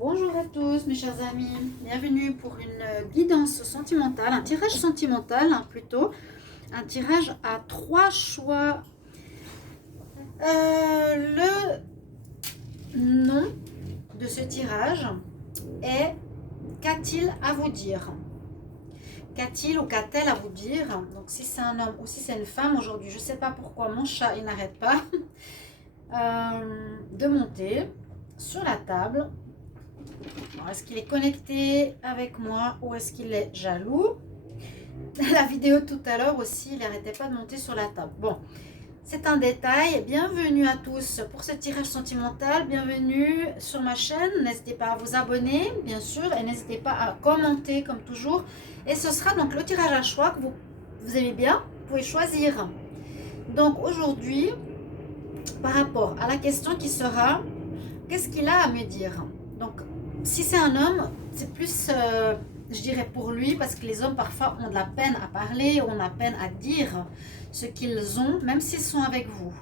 Bonjour à tous mes chers amis, bienvenue pour une guidance sentimentale, un tirage sentimental plutôt, un tirage à 3 choix. Le nom de ce tirage est qu'a-t-il à vous dire? Qu'a-t-il ou qu'a-t-elle à vous dire? Donc si c'est un homme ou si c'est une femme aujourd'hui, je ne sais pas pourquoi mon chat il n'arrête pas de monter sur la table. Est-ce qu'il est connecté avec moi ou est-ce qu'il est jaloux? La vidéo tout à l'heure aussi, il n'arrêtait pas de monter sur la table. Bon, c'est un détail. Bienvenue à tous pour ce tirage sentimental. Bienvenue sur ma chaîne. N'hésitez pas à vous abonner, bien sûr, et n'hésitez pas à commenter comme toujours. Et ce sera donc le tirage à choix que vous aimez bien. Vous pouvez choisir. Donc aujourd'hui, par rapport à la question qui sera, qu'est-ce qu'il a à me dire? Donc, si c'est un homme, c'est plus, je dirais pour lui, parce que les hommes parfois ont de la peine à parler, ont de la peine à dire ce qu'ils ont, même s'ils sont avec vous.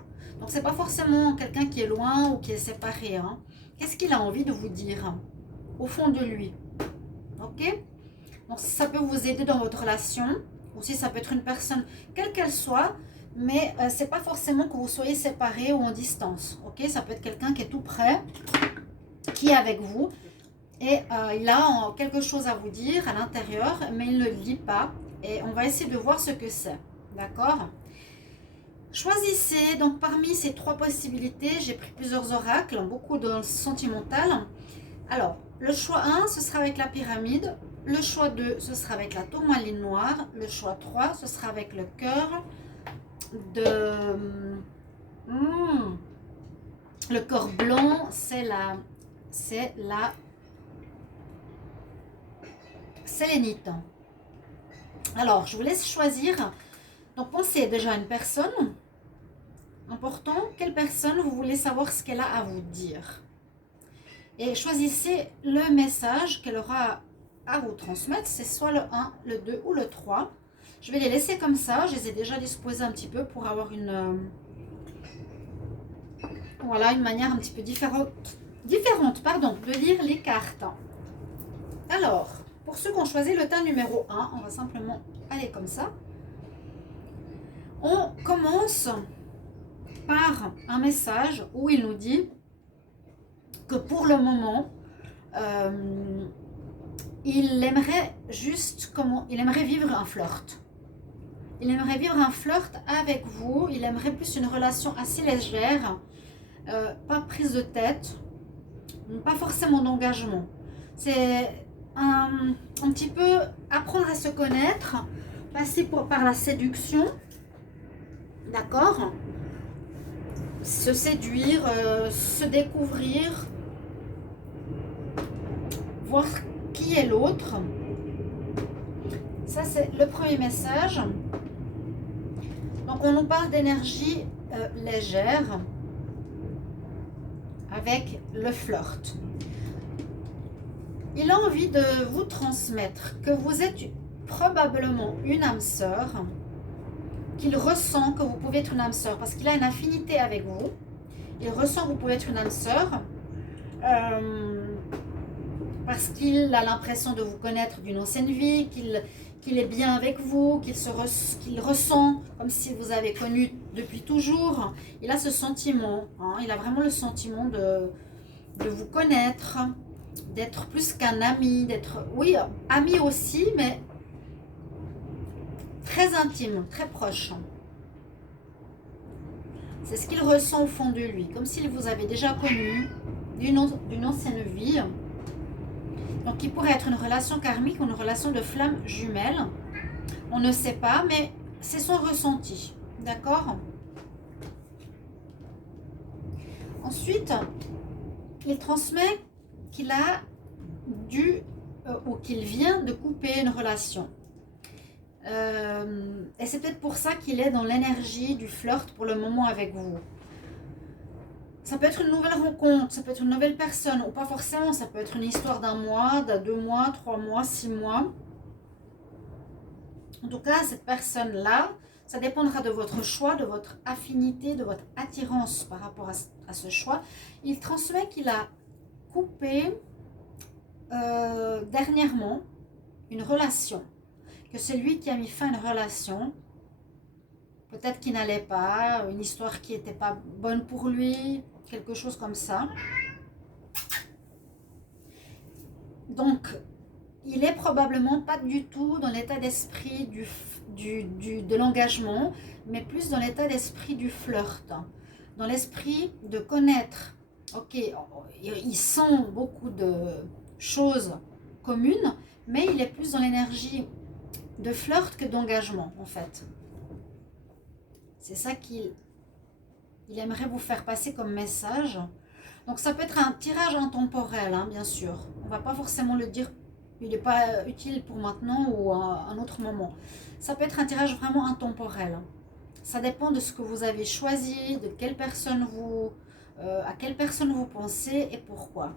Donc, c'est pas forcément quelqu'un qui est loin ou qui est séparé. Hein. Qu'est-ce qu'il a envie de vous dire au fond de lui? Ok? Donc, ça peut vous aider dans votre relation, ou si ça peut être une personne, quelle qu'elle soit, mais c'est pas forcément que vous soyez séparés ou en distance. Ok? Ça peut être quelqu'un qui est tout près, qui est avec vous. Et il a quelque chose à vous dire à l'intérieur, mais il ne le dit pas. Et on va essayer de voir ce que c'est. D'accord? Choisissez. Donc parmi ces 3 possibilités, j'ai pris plusieurs oracles, beaucoup dans le sentimental. Alors, le choix 1, ce sera avec la pyramide. Le choix 2, ce sera avec la tourmaline noire. Le choix 3, ce sera avec le cœur de... le cœur blanc, c'est la sélénite. Alors, je vous laisse choisir. Donc, pensez déjà à une personne. Important, quelle personne vous voulez savoir ce qu'elle a à vous dire. Et choisissez le message qu'elle aura à vous transmettre. C'est soit le 1, le 2 ou le 3. Je vais les laisser comme ça. Je les ai déjà disposés un petit peu pour avoir voilà, une manière un petit peu différente de lire les cartes. Alors, pour ceux qui ont choisi le tas numéro 1, on va simplement aller comme ça. On commence par un message où il nous dit que pour le moment, il aimerait vivre un flirt. Il aimerait vivre un flirt avec vous. Il aimerait plus une relation assez légère, pas prise de tête, pas forcément d'engagement. C'est un petit peu apprendre à se connaître, passer par la séduction, d'accord? Se séduire, se découvrir, voir qui est l'autre. Ça, c'est le premier message. Donc, on nous parle d'énergie légère avec le flirt. Il a envie de vous transmettre que vous êtes probablement une âme sœur, qu'il ressent que vous pouvez être une âme sœur, parce qu'il a une affinité avec vous. Il ressent que vous pouvez être une âme sœur, parce qu'il a l'impression de vous connaître d'une ancienne vie, qu'il est bien avec vous, qu'il ressent comme si vous avez connu depuis toujours. Il a ce sentiment, hein, il a vraiment le sentiment de vous connaître, d'être plus qu'un ami, d'être, oui, ami aussi, mais très intime, très proche. C'est ce qu'il ressent au fond de lui, comme s'il vous avait déjà connu d'une ancienne vie. Donc il pourrait être une relation karmique ou une relation de flamme jumelle. On ne sait pas, mais c'est son ressenti. D'accord? Ensuite, il transmet qu'il a ou qu'il vient de couper une relation. Et c'est peut-être pour ça qu'il est dans l'énergie du flirt pour le moment avec vous. Ça peut être une nouvelle rencontre, ça peut être une nouvelle personne, ou pas forcément, ça peut être une histoire d'1 mois, de 2 mois, 3 mois, 6 mois. En tout cas, cette personne-là, ça dépendra de votre choix, de votre affinité, de votre attirance par rapport à ce choix. Il transmet qu'il a coupé dernièrement une relation, que celui qui a mis fin à une relation, peut-être qu'il n'allait pas, une histoire qui n'était pas bonne pour lui, quelque chose comme ça. Donc, il est probablement pas du tout dans l'état d'esprit de l'engagement, mais plus dans l'état d'esprit du flirt, dans l'esprit de connaître. Ok, il sent beaucoup de choses communes, mais il est plus dans l'énergie de flirt que d'engagement, en fait. C'est ça qu'il aimerait vous faire passer comme message. Donc ça peut être un tirage intemporel, hein, bien sûr. On ne va pas forcément le dire, il n'est pas utile pour maintenant ou à un autre moment. Ça peut être un tirage vraiment intemporel. Ça dépend de ce que vous avez choisi, de quelle personne à quelle personne vous pensez et pourquoi.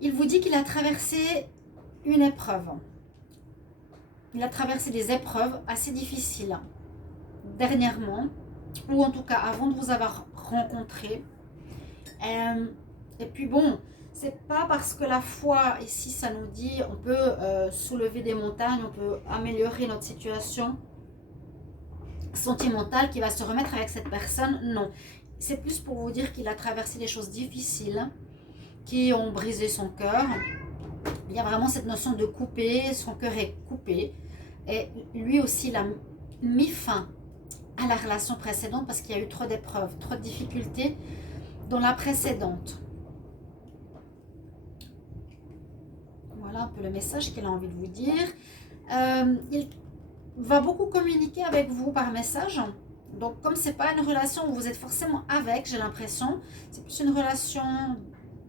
Il vous dit qu'il a traversé une épreuve. Il a traversé des épreuves assez difficiles dernièrement, ou en tout cas avant de vous avoir rencontré. Et puis bon, c'est pas parce que la foi, ici ça nous dit on peut soulever des montagnes, on peut améliorer notre situation sentimentale qui va se remettre avec cette personne, non. C'est plus pour vous dire qu'il a traversé des choses difficiles qui ont brisé son cœur. Il y a vraiment cette notion de couper, son cœur est coupé. Et lui aussi, il a mis fin à la relation précédente parce qu'il y a eu trop d'épreuves, trop de difficultés dans la précédente. Voilà un peu le message qu'il a envie de vous dire. Il va beaucoup communiquer avec vous par message. Donc comme c'est pas une relation où vous êtes forcément avec, j'ai l'impression, c'est plus une relation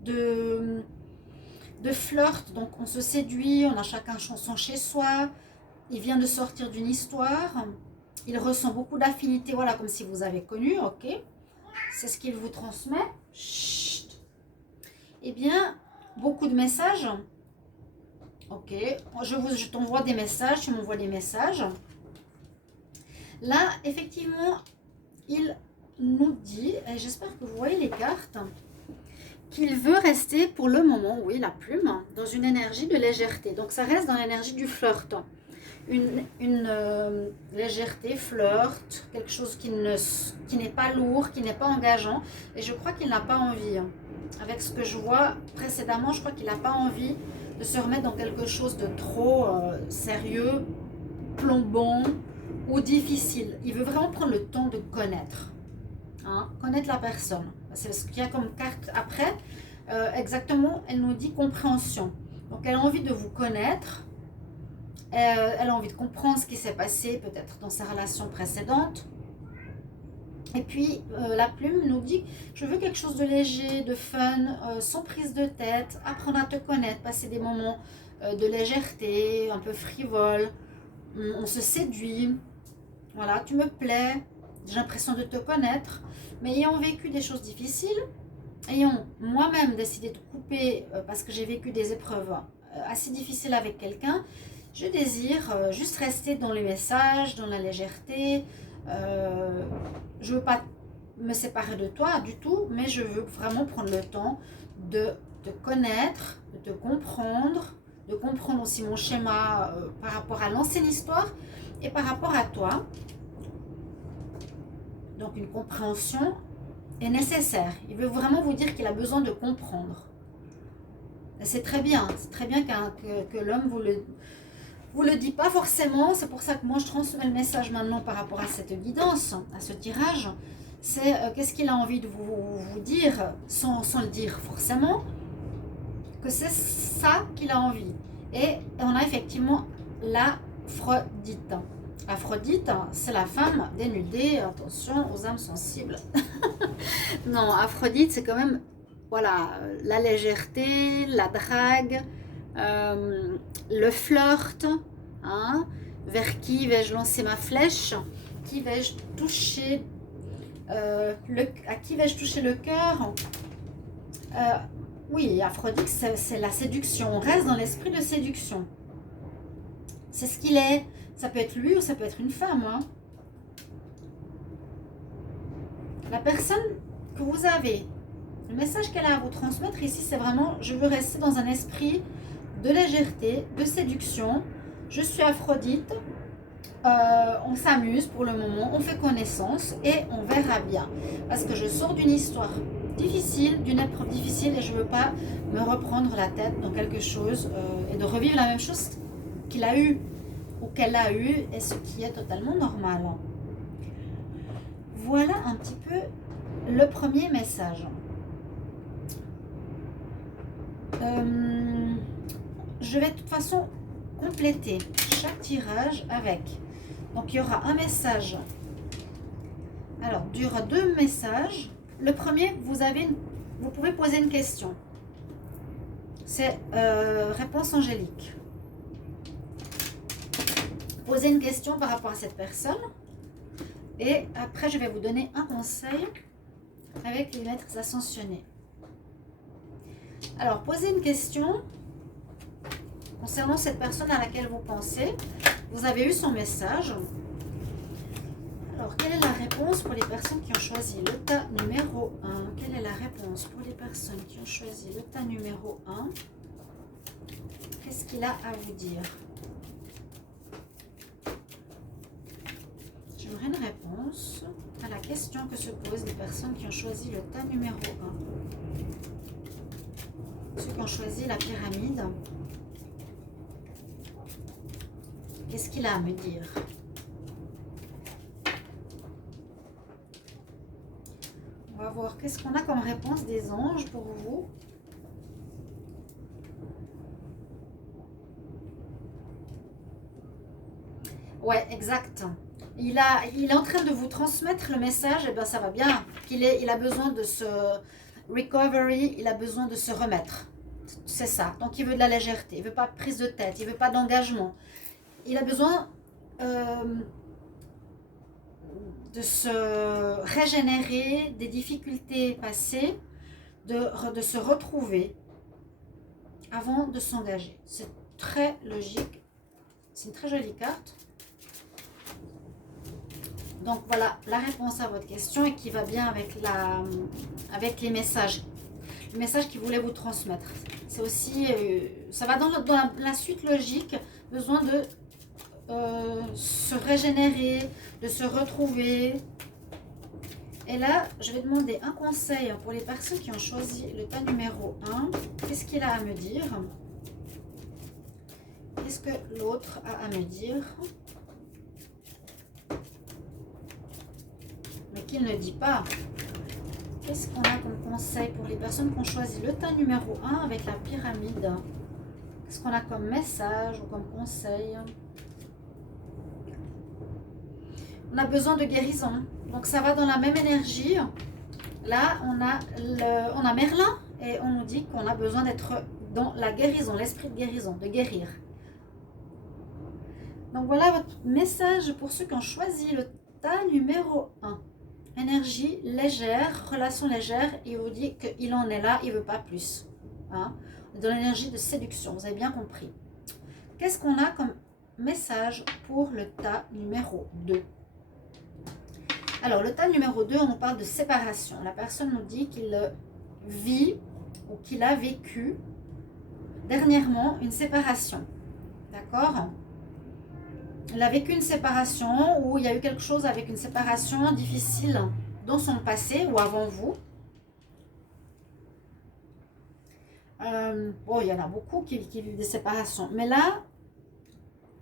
de flirt. Donc on se séduit, on a chacun son chez soi. Il vient de sortir d'une histoire. Il ressent beaucoup d'affinité, voilà, comme si vous avez connu, ok. C'est ce qu'il vous transmet. Chut. Eh bien, beaucoup de messages. Ok, je t'envoie des messages, tu m'envoies des messages. Là, effectivement, il nous dit, et j'espère que vous voyez les cartes, qu'il veut rester pour le moment, oui, la plume, dans une énergie de légèreté. Donc, ça reste dans l'énergie du flirt. Une légèreté, flirt, quelque chose qui n'est pas lourd, qui n'est pas engageant. Et je crois qu'il n'a pas envie. Avec ce que je vois précédemment, je crois qu'il n'a pas envie de se remettre dans quelque chose de trop sérieux, plombant ou difficile. Il veut vraiment prendre le temps de connaître. Hein, connaître la personne. C'est ce qu'il y a comme carte après. Exactement, elle nous dit compréhension. Donc elle a envie de vous connaître. Elle a envie de comprendre ce qui s'est passé peut-être dans sa relation précédente. Et puis la plume nous dit, je veux quelque chose de léger, de fun, sans prise de tête, apprendre à te connaître, passer des moments de légèreté, un peu frivole, on se séduit, voilà, tu me plais, j'ai l'impression de te connaître, mais ayant vécu des choses difficiles, ayant moi-même décidé de couper parce que j'ai vécu des épreuves assez difficiles avec quelqu'un, je désire juste rester dans les messages, dans la légèreté. Je ne veux pas me séparer de toi du tout, mais je veux vraiment prendre le temps de te connaître, de te comprendre, de comprendre aussi mon schéma par rapport à l'ancienne histoire et par rapport à toi. Donc une compréhension est nécessaire. Il veut vraiment vous dire qu'il a besoin de comprendre. C'est très bien que l'homme vous le dit pas forcément. C'est pour ça que moi je transmets le message maintenant par rapport à cette guidance, à ce tirage. C'est qu'est-ce qu'il a envie de vous dire sans le dire forcément, que c'est ça qu'il a envie. Et on a effectivement l'Aphrodite. Aphrodite, c'est la femme dénudée, attention aux âmes sensibles. Non, Aphrodite, c'est quand même, voilà, la légèreté, la drague, le flirt, hein, vers qui vais-je lancer ma flèche, qui vais-je toucher, à qui vais-je toucher le cœur. Oui, Aphrodite, c'est la séduction, on reste dans l'esprit de séduction. C'est ce qu'il est. Ça peut être lui ou ça peut être une femme. Hein. La personne que vous avez Le message qu'elle a à vous transmettre ici, c'est vraiment, je veux rester dans un esprit de légèreté, de séduction. Je suis Aphrodite, on s'amuse pour le moment, on fait connaissance et on verra bien. Parce que je sors d'une histoire difficile, d'une épreuve difficile et je ne veux pas me reprendre la tête dans quelque chose et de revivre la même chose qu'il a eu ou qu'elle a eu, et ce qui est totalement normal. Voilà un petit peu le premier message. Je vais de toute façon compléter chaque tirage avec. Donc il y aura un message. Alors il y aura deux messages. Le premier, vous pouvez poser une question. C'est réponse angélique. Posez une question par rapport à cette personne. Et après, je vais vous donner un conseil avec les maîtres ascensionnés. Alors, posez une question concernant cette personne à laquelle vous pensez. Vous avez eu son message. Alors, quelle est la réponse pour les personnes qui ont choisi le tas numéro 1? Quelle est la réponse pour les personnes qui ont choisi le tas numéro 1? Qu'est-ce qu'il a à vous dire? J'aimerais une réponse à la question que se posent les personnes qui ont choisi le tas numéro 1. Ceux qui ont choisi la pyramide. Qu'est-ce qu'il a à me dire? On va voir qu'est-ce qu'on a comme réponse des anges pour vous. Ouais, exact. Il est en train de vous transmettre le message, et bien ça va bien. Il a besoin de se recovery, il a besoin de se remettre. C'est ça. Donc il veut de la légèreté, il veut pas de prise de tête, il veut pas d'engagement. Il a besoin de se régénérer des difficultés passées, de se retrouver avant de s'engager. C'est très logique. C'est une très jolie carte. Donc voilà la réponse à votre question et qui va bien avec les messages. Le message qu'il voulait vous transmettre. C'est aussi, ça va dans la suite logique, besoin de se régénérer, de se retrouver. Et là, je vais demander un conseil pour les personnes qui ont choisi le tas numéro 1. Qu'est-ce qu'il a à me dire? Qu'est-ce que l'autre a à me dire? Mais qu'il ne dit pas. Qu'est-ce qu'on a comme conseil pour les personnes qui ont choisi le tas numéro 1 avec la pyramide? Qu'est-ce qu'on a comme message ou comme conseil? On a besoin de guérison. Donc ça va dans la même énergie. Là, on a Merlin et on nous dit qu'on a besoin d'être dans la guérison, l'esprit de guérison, de guérir. Donc voilà votre message pour ceux qui ont choisi le tas numéro 1. Énergie légère, relation légère, et il vous dit qu'il en est là, il ne veut pas plus. Hein? De l'énergie de séduction, vous avez bien compris. Qu'est-ce qu'on a comme message pour le tas numéro 2? Alors, le tas numéro 2, on parle de séparation. La personne nous dit qu'il vit ou qu'il a vécu dernièrement une séparation. D'accord? Il a vécu une séparation ou il y a eu quelque chose avec une séparation difficile dans son passé ou avant vous. Bon, il y en a beaucoup qui vivent des séparations. Mais là,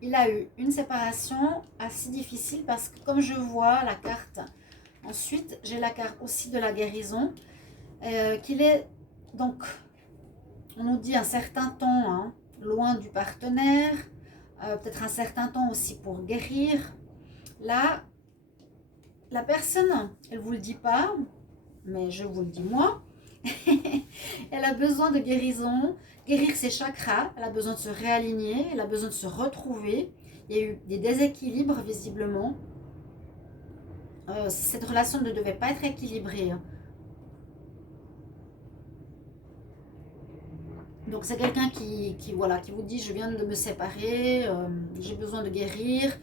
il a eu une séparation assez difficile parce que comme je vois la carte, ensuite j'ai la carte aussi de la guérison, qu'il est donc, on nous dit un certain temps, hein, loin du partenaire, peut-être un certain temps aussi pour guérir. Là, la personne, elle ne vous le dit pas, mais je vous le dis moi, elle a besoin de guérison, guérir ses chakras, elle a besoin de se réaligner, elle a besoin de se retrouver. Il y a eu des déséquilibres visiblement. Cette relation ne devait pas être équilibrée. Donc c'est quelqu'un qui vous dit je viens de me séparer, j'ai besoin de guérir,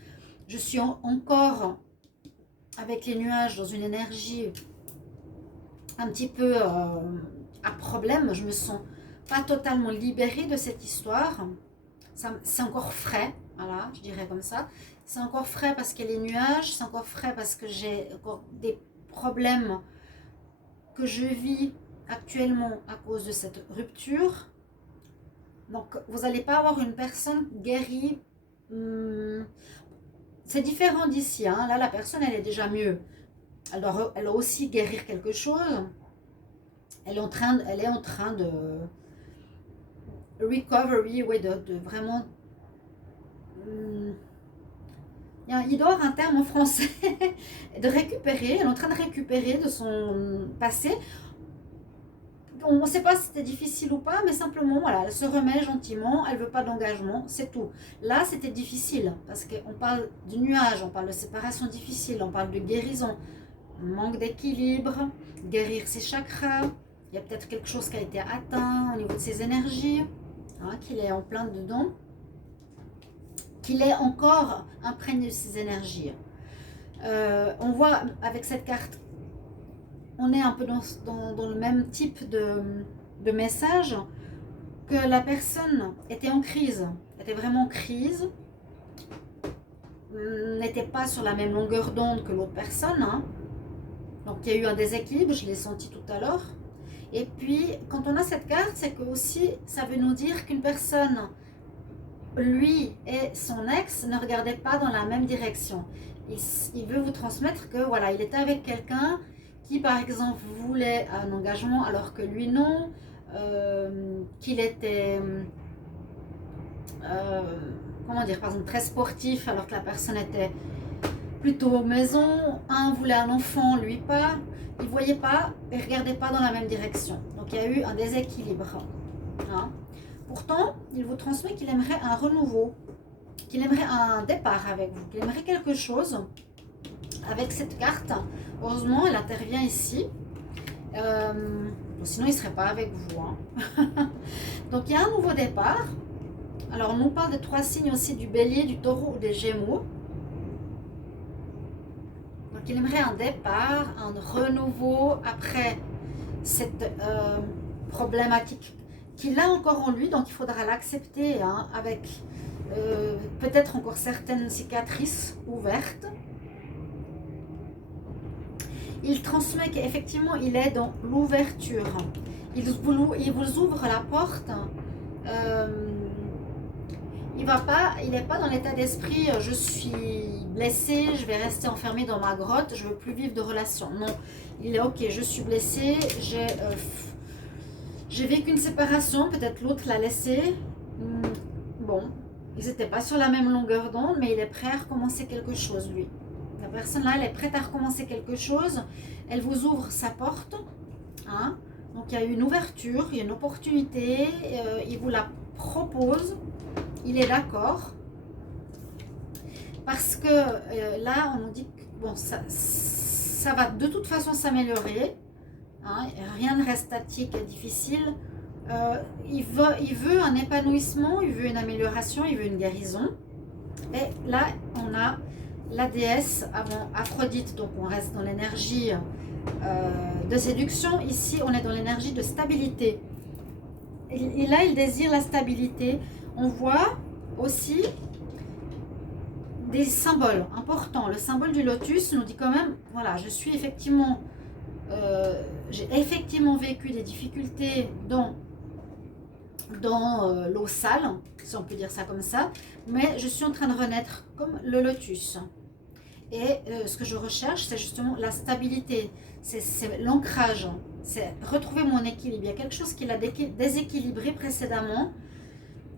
je suis encore avec les nuages dans une énergie un petit peu à problème. Je me sens pas totalement libérée de cette histoire. C'est encore frais, voilà, je dirais comme ça. C'est encore frais parce qu'il y a les nuages, c'est encore frais parce que j'ai encore des problèmes que je vis actuellement à cause de cette rupture. Donc, vous n'allez pas avoir une personne guérie. C'est différent d'ici, hein. Là, la personne, elle est déjà mieux. Elle doit aussi guérir quelque chose. Elle est en train de recovery, oui, de vraiment. Il doit y avoir un terme en français de récupérer. Elle est en train de récupérer de son passé. On ne sait pas si c'était difficile ou pas, mais simplement, voilà, elle se remet gentiment, elle ne veut pas d'engagement, c'est tout. Là, c'était difficile, parce qu'on parle du nuage, on parle de séparation difficile, on parle de guérison, manque d'équilibre, guérir ses chakras. Il y a peut-être quelque chose qui a été atteint au niveau de ses énergies, hein, qu'il est en plein dedans, qu'il est encore imprégné de ses énergies. On voit avec cette carte, on est un peu dans le même type de message, que la personne était en crise, était vraiment en crise, n'était pas sur la même longueur d'onde que l'autre personne, hein. Donc il y a eu un déséquilibre, je l'ai senti tout à l'heure. Et puis quand on a cette carte, c'est que aussi ça veut nous dire qu'une personne, lui et son ex, ne regardaient pas dans la même direction. Il veut vous transmettre que voilà, il était avec quelqu'un qui par exemple voulait un engagement alors que lui non, qu'il était comment dire, par exemple très sportif alors que la personne était plutôt maison, un voulait un enfant, lui pas, ils ne voyaient pas et ne regardaient pas dans la même direction. Donc il y a eu un déséquilibre, hein. Pourtant, il vous transmet qu'il aimerait un renouveau, qu'il aimerait un départ avec vous, qu'il aimerait quelque chose avec cette carte. Heureusement, elle intervient ici. Sinon, il ne serait pas avec vous, hein. Donc, il y a un nouveau départ. Alors, on nous parle de 3 signes aussi, du bélier, du taureau ou des gémeaux. Donc, il aimerait un départ, un renouveau après cette problématique qu'il a encore en lui. Donc, il faudra l'accepter, hein, avec peut-être encore certaines cicatrices ouvertes. Il transmet qu'effectivement, il est dans l'ouverture. Il vous ouvre la porte. Il n'est pas dans l'état d'esprit je suis blessé, je vais rester enfermé dans ma grotte, je ne veux plus vivre de relation. Non, il est ok, je suis blessé, j'ai vécu une séparation, peut-être l'autre l'a laissé. Bon, ils n'étaient pas sur la même longueur d'onde, mais il est prêt à recommencer quelque chose, lui. La personne là, elle est prête à recommencer quelque chose. Elle vous ouvre sa porte, hein. Donc il y a une ouverture, il y a une opportunité, il vous la propose, il est d'accord. Parce que là, on nous dit que bon, ça va de toute façon s'améliorer, hein, rien ne reste statique et difficile. Il veut un épanouissement, il veut une amélioration, il veut une guérison. Et là, on a la déesse avant Aphrodite, donc on reste dans l'énergie de séduction. Ici, on est dans l'énergie de stabilité. Et là, il désire la stabilité. On voit aussi des symboles importants. Le symbole du lotus nous dit quand même, voilà, je suis effectivement, j'ai effectivement vécu des difficultés dans l'eau sale, si on peut dire ça comme ça, mais je suis en train de renaître comme le lotus. Et ce que je recherche, c'est justement la stabilité, c'est l'ancrage, c'est retrouver mon équilibre. Il y a quelque chose qui l'a déséquilibré précédemment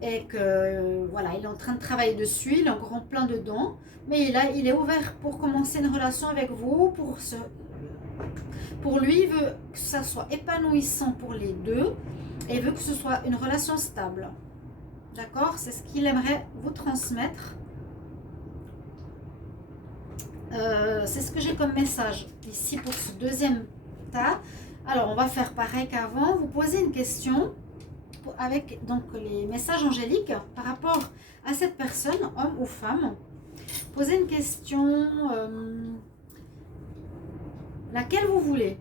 et que voilà, il est en train de travailler dessus, il est encore en plein dedans, mais il est ouvert pour commencer une relation avec vous, pour lui, il veut que ça soit épanouissant pour les deux et il veut que ce soit une relation stable. D'accord? C'est ce qu'il aimerait vous transmettre. C'est ce que j'ai comme message ici pour ce deuxième tas. Alors, on va faire pareil qu'avant. Vous posez une question avec donc les messages angéliques par rapport à cette personne, homme ou femme. Posez une question, laquelle vous voulez.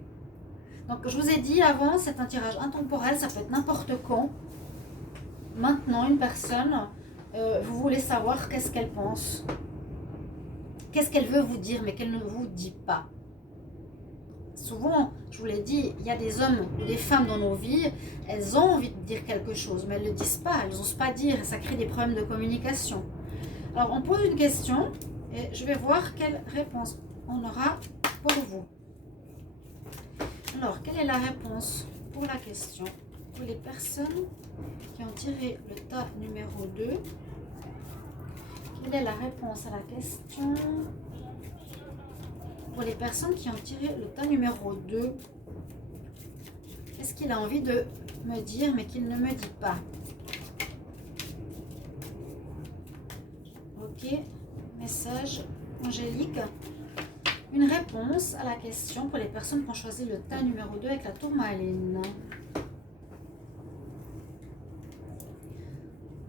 Donc, je vous ai dit avant, c'est un tirage intemporel, ça peut être n'importe quand. Maintenant, une personne, vous voulez savoir qu'est-ce qu'elle pense. Qu'est-ce qu'elle veut vous dire, mais qu'elle ne vous dit pas. Souvent, je vous l'ai dit, il y a des hommes ou des femmes dans nos vies, elles ont envie de dire quelque chose, mais elles ne le disent pas, elles n'osent pas dire, ça crée des problèmes de communication. Alors, on pose une question et je vais voir quelle réponse on aura pour vous. Alors, quelle est la réponse pour la question pour les personnes qui ont tiré le tas numéro 2? Quelle est la réponse à la question pour les personnes qui ont tiré le tas numéro 2? Qu'est-ce qu'il a envie de me dire mais qu'il ne me dit pas? Ok, message angélique. Une réponse à la question pour les personnes qui ont choisi le tas numéro 2 avec la tourmaline.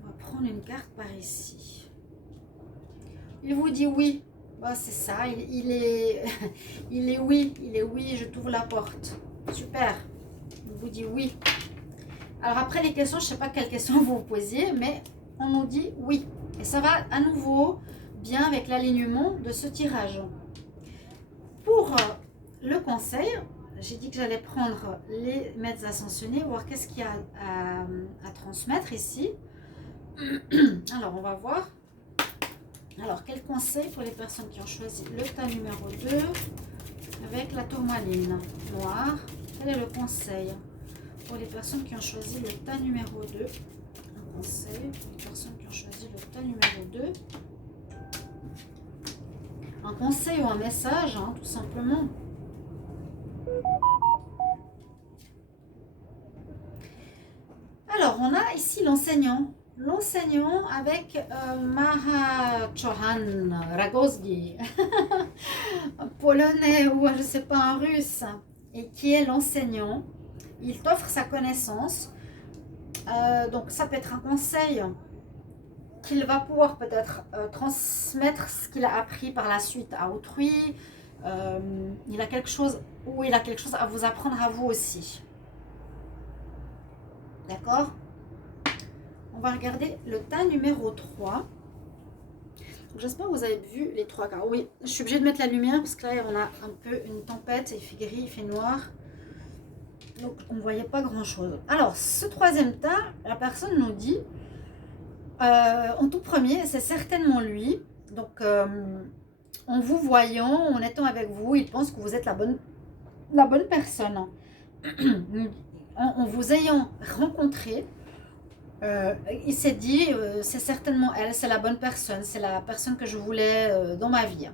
On va prendre une carte par ici. Il vous dit oui. Bah, c'est ça, il est oui, je t'ouvre la porte. Super, il vous dit oui. Alors après les questions, je ne sais pas quelles questions vous vous posiez, mais on nous dit oui. Et ça va à nouveau bien avec l'alignement de ce tirage. Pour le conseil, j'ai dit que j'allais prendre les maîtres ascensionnés, voir qu'est-ce qu'il y a à transmettre ici. Alors on va voir. Alors, quel conseil pour les personnes qui ont choisi le tas numéro 2 avec la tourmaline noire? Quel est le conseil pour les personnes qui ont choisi le tas numéro 2? Un conseil pour les personnes qui ont choisi le tas numéro 2. Un conseil ou un message, hein, tout simplement. Alors, on a ici l'enseignant. L'enseignant avec Maha Chohan Ragozgi, polonais ou je ne sais pas, un russe, et qui est l'enseignant. Il t'offre sa connaissance. Donc ça peut être un conseil qu'il va pouvoir peut-être transmettre ce qu'il a appris par la suite à autrui. Il a quelque chose à vous apprendre à vous aussi. D'accord ? On va regarder le tas numéro 3. J'espère que vous avez vu les 3 cartes. Oui, je suis obligée de mettre la lumière parce que là, on a un peu une tempête. Il fait gris, il fait noir. Donc, on ne voyait pas grand-chose. Alors, ce troisième tas, la personne nous dit, en tout premier, c'est certainement lui. Donc, en vous voyant, en étant avec vous, il pense que vous êtes la bonne personne. En vous ayant rencontré, il s'est dit, c'est certainement elle, c'est la bonne personne, c'est la personne que je voulais dans ma vie.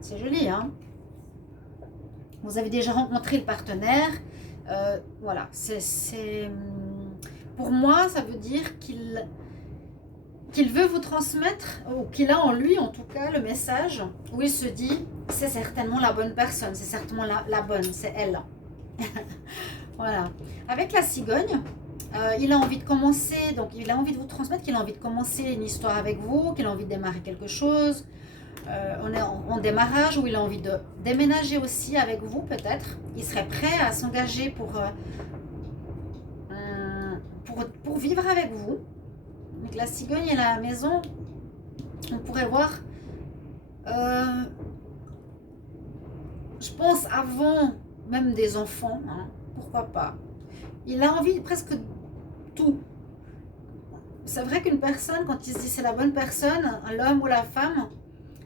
C'est joli, hein? Vous avez déjà rencontré le partenaire. Voilà, pour moi, ça veut dire qu'il veut vous transmettre, ou qu'il a en lui en tout cas, le message où il se dit, c'est certainement la bonne personne, c'est certainement la bonne, c'est elle. Voilà. Avec la cigogne, il a envie de commencer, donc il a envie de vous transmettre qu'il a envie de commencer une histoire avec vous, qu'il a envie de démarrer quelque chose. On est en démarrage, où il a envie de déménager aussi avec vous peut-être. Il serait prêt à s'engager pour vivre avec vous. Donc la cigogne et la maison, on pourrait voir, je pense avant même des enfants, hein, pourquoi pas. Il a envie presque tout. C'est vrai qu'une personne, quand il se dit c'est la bonne personne, l'homme ou la femme,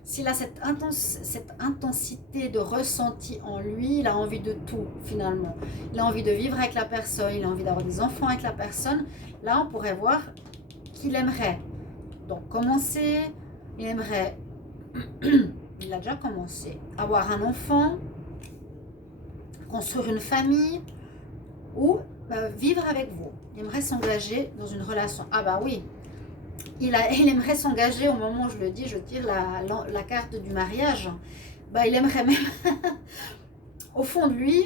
s'il a cette intensité de ressenti en lui, il a envie de tout finalement. Il a envie de vivre avec la personne, il a envie d'avoir des enfants avec la personne. Là, on pourrait voir qu'il aimerait donc commencer, il aimerait, il a déjà commencé, avoir un enfant, construire une famille ou vivre avec vous. Il aimerait s'engager dans une relation. Ah bah oui, il aimerait s'engager au moment où je le dis, je tire la carte du mariage. Bah, il aimerait même, au fond de lui,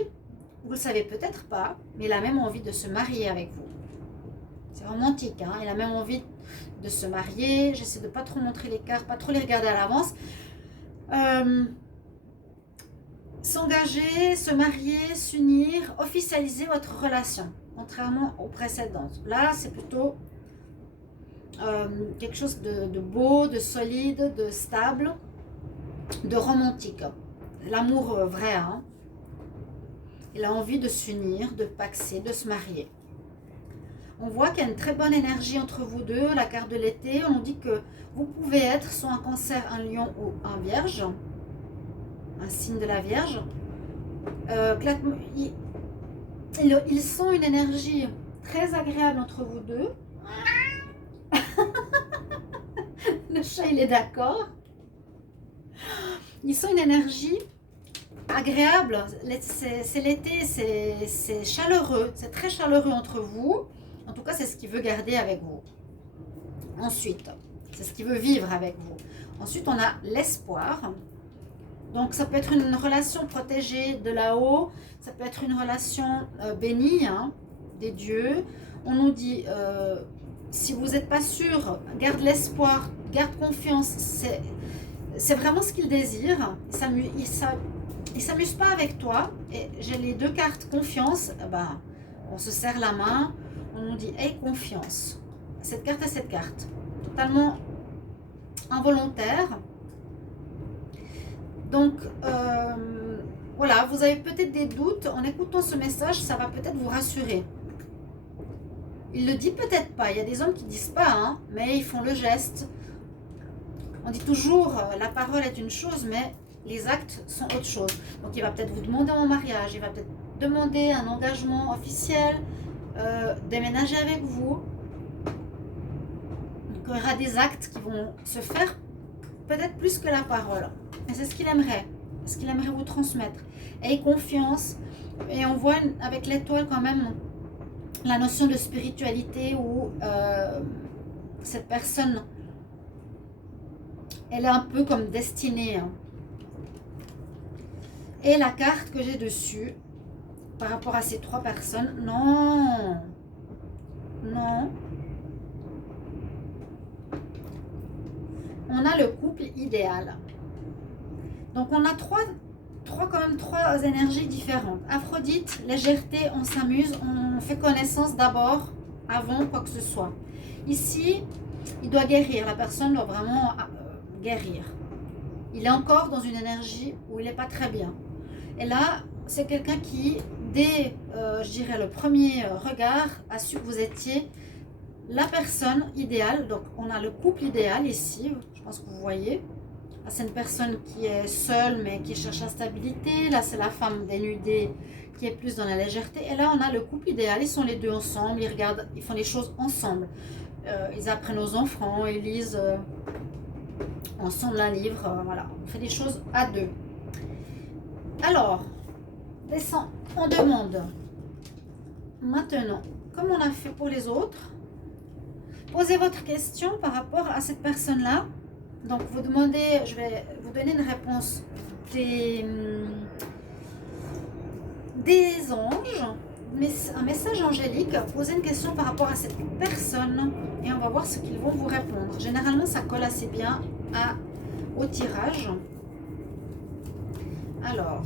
vous ne le savez peut-être pas, mais il a même envie de se marier avec vous. C'est romantique, hein? Il a même envie de se marier. J'essaie de ne pas trop montrer les cartes, pas trop les regarder à l'avance. s'engager, se marier, s'unir, officialiser votre relation, contrairement aux précédentes. Là, c'est plutôt quelque chose de beau, de solide, de stable, de romantique. L'amour vrai, hein. Il a envie de s'unir, de paxer, de se marier. On voit qu'il y a une très bonne énergie entre vous deux, la carte de l'été. On dit que vous pouvez être soit un cancer, un lion ou un vierge, un signe de la vierge. Ils sont une énergie très agréable entre vous deux. Le chat, il est d'accord. Ils sont une énergie agréable. C'est l'été, c'est chaleureux. C'est très chaleureux entre vous. En tout cas, c'est ce qu'il veut garder avec vous. Ensuite, c'est ce qu'il veut vivre avec vous. Ensuite, on a l'espoir. Donc, ça peut être une relation protégée de là-haut. Ça peut être une relation bénie, hein, des dieux. On nous dit, si vous n'êtes pas sûr, garde l'espoir, garde confiance. C'est vraiment ce qu'il désire. Il s'amuse pas avec toi. Et j'ai les deux cartes confiance. Ben, on se serre la main. On nous dit, aie confiance. Cette carte et cette carte. Totalement involontaire. Donc, voilà, vous avez peut-être des doutes. En écoutant ce message, ça va peut-être vous rassurer. Il le dit peut-être pas. Il y a des hommes qui disent pas, hein, mais ils font le geste. On dit toujours, la parole est une chose, mais les actes sont autre chose. Donc, il va peut-être vous demander en mariage. Il va peut-être demander un engagement officiel. Déménager avec vous. Donc, il y aura des actes qui vont se faire peut-être plus que la parole. Et c'est ce qu'il aimerait. Ce qu'il aimerait vous transmettre. Ayez confiance. Et on voit avec l'étoile quand même la notion de spiritualité où cette personne, elle est un peu comme destinée. Hein. Et la carte que j'ai dessus, par rapport à ces trois personnes, non. On a le couple idéal. Donc on a trois énergies différentes. Aphrodite, légèreté, on s'amuse, on fait connaissance d'abord, avant quoi que ce soit. Ici, il doit guérir, la personne doit vraiment guérir. Il est encore dans une énergie où il n'est pas très bien. Et là, c'est quelqu'un qui, dès, je dirais, le premier regard, a su que vous étiez la personne idéale. Donc, on a le couple idéal ici, je pense que vous voyez. Là, c'est une personne qui est seule, mais qui cherche la stabilité. Là, c'est la femme dénudée qui est plus dans la légèreté. Et là, on a le couple idéal. Ils sont les deux ensemble, ils regardent, ils font les choses ensemble. Ils apprennent aux enfants, ils lisent ensemble un livre. Voilà, on fait des choses à deux. Alors, on demande maintenant, comme on a fait pour les autres, posez votre question par rapport à cette personne-là. Donc, vous demandez, je vais vous donner une réponse des anges, un message angélique. Posez une question par rapport à cette personne et on va voir ce qu'ils vont vous répondre. Généralement, ça colle assez bien au tirage. Alors,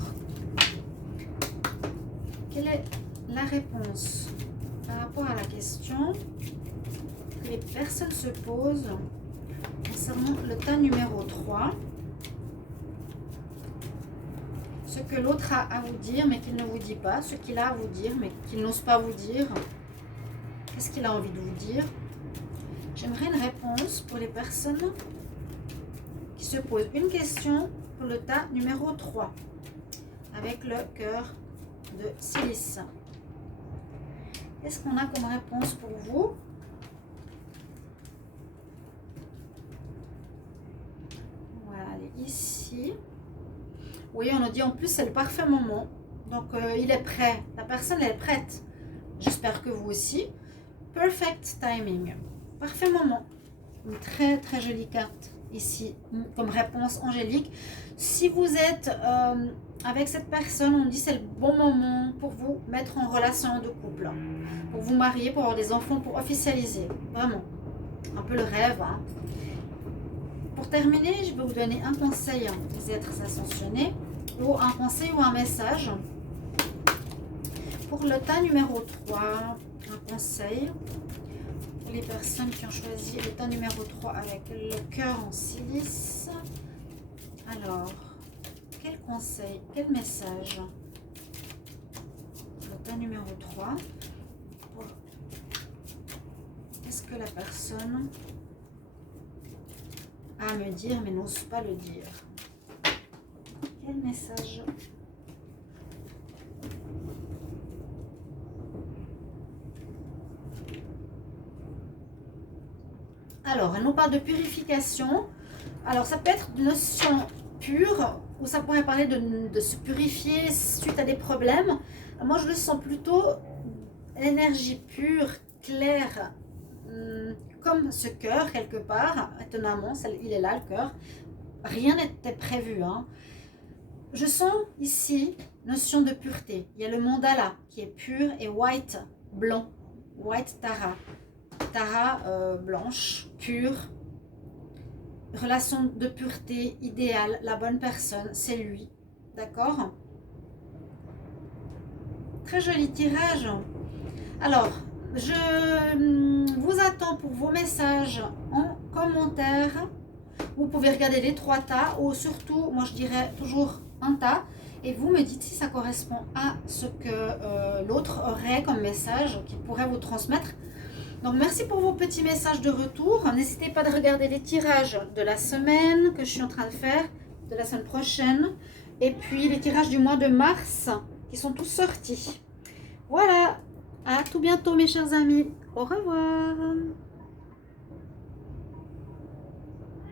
quelle est la réponse par rapport à la question que les personnes se posent concernant le tas numéro 3? Ce que l'autre a à vous dire mais qu'il ne vous dit pas, ce qu'il a à vous dire mais qu'il n'ose pas vous dire. Qu'est-ce qu'il a envie de vous dire? J'aimerais une réponse pour les personnes qui se posent une question pour le tas numéro 3 avec le cœur de silice. Qu'est-ce qu'on a comme réponse pour vous? Voilà, ici. Oui, on nous dit en plus c'est le parfait moment. Donc il est prêt. La personne elle est prête. J'espère que vous aussi. Perfect timing. Parfait moment. Une très très jolie carte ici comme réponse angélique. Si vous êtes avec cette personne, on dit c'est le bon moment pour vous mettre en relation de couple, pour vous marier, pour avoir des enfants, pour officialiser. Vraiment. Un peu le rêve. Hein. Pour terminer, je vais vous donner un conseil des êtres ascensionnés. ou un conseil ou un message. Pour le tas numéro 3, un conseil pour les personnes qui ont choisi le tas numéro 3 avec le cœur en silice. Alors, quel conseil, quel message? Le tas numéro 3. Qu'est-ce que la personne a à me dire mais n'ose pas le dire? Quel message? Alors, elle nous parle de purification. Alors, ça peut être une notion pure ou ça pourrait parler de se purifier suite à des problèmes. Moi, je le sens plutôt énergie pure, claire, comme ce cœur quelque part. Étonnamment, il est là, le cœur. Rien n'était prévu. Hein. Je sens ici notion de pureté. Il y a le mandala qui est pur et white, blanc. White Tara. Tara blanche, pure. Relation de pureté idéale. La bonne personne, c'est lui. D'accord? Très joli tirage. Alors, je vous attends pour vos messages en commentaire. Vous pouvez regarder les 3 tas ou surtout, moi je dirais toujours un tas. Et vous me dites si ça correspond à ce que l'autre aurait comme message qu'il pourrait vous transmettre. Donc merci pour vos petits messages de retour. N'hésitez pas de regarder les tirages de la semaine que je suis en train de faire, de la semaine prochaine. Et puis les tirages du mois de mars qui sont tous sortis. Voilà, à tout bientôt mes chers amis. Au revoir.